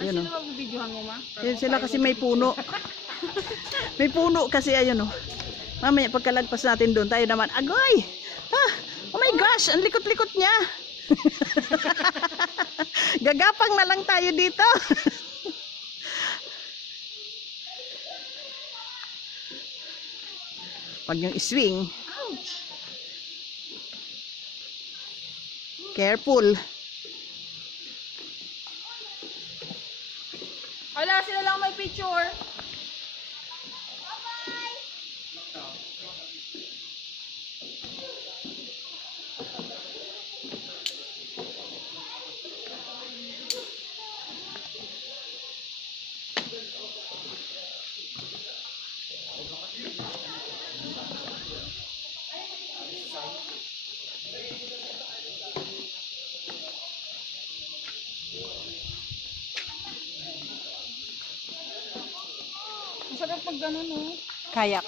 Ayun, Sino ba bibidyohan mo, ma? Yun sila kasi may puno. May puno kasi, ayun oh. Mamaya pagkalagpas natin doon, tayo naman, agoy! Ah, oh my gosh, ang likot-likot niya. Gagapang na lang tayo dito. Pag yung swing. Careful. Wala, sila lang may picture. Masarap pag ganun, oh. Kayak.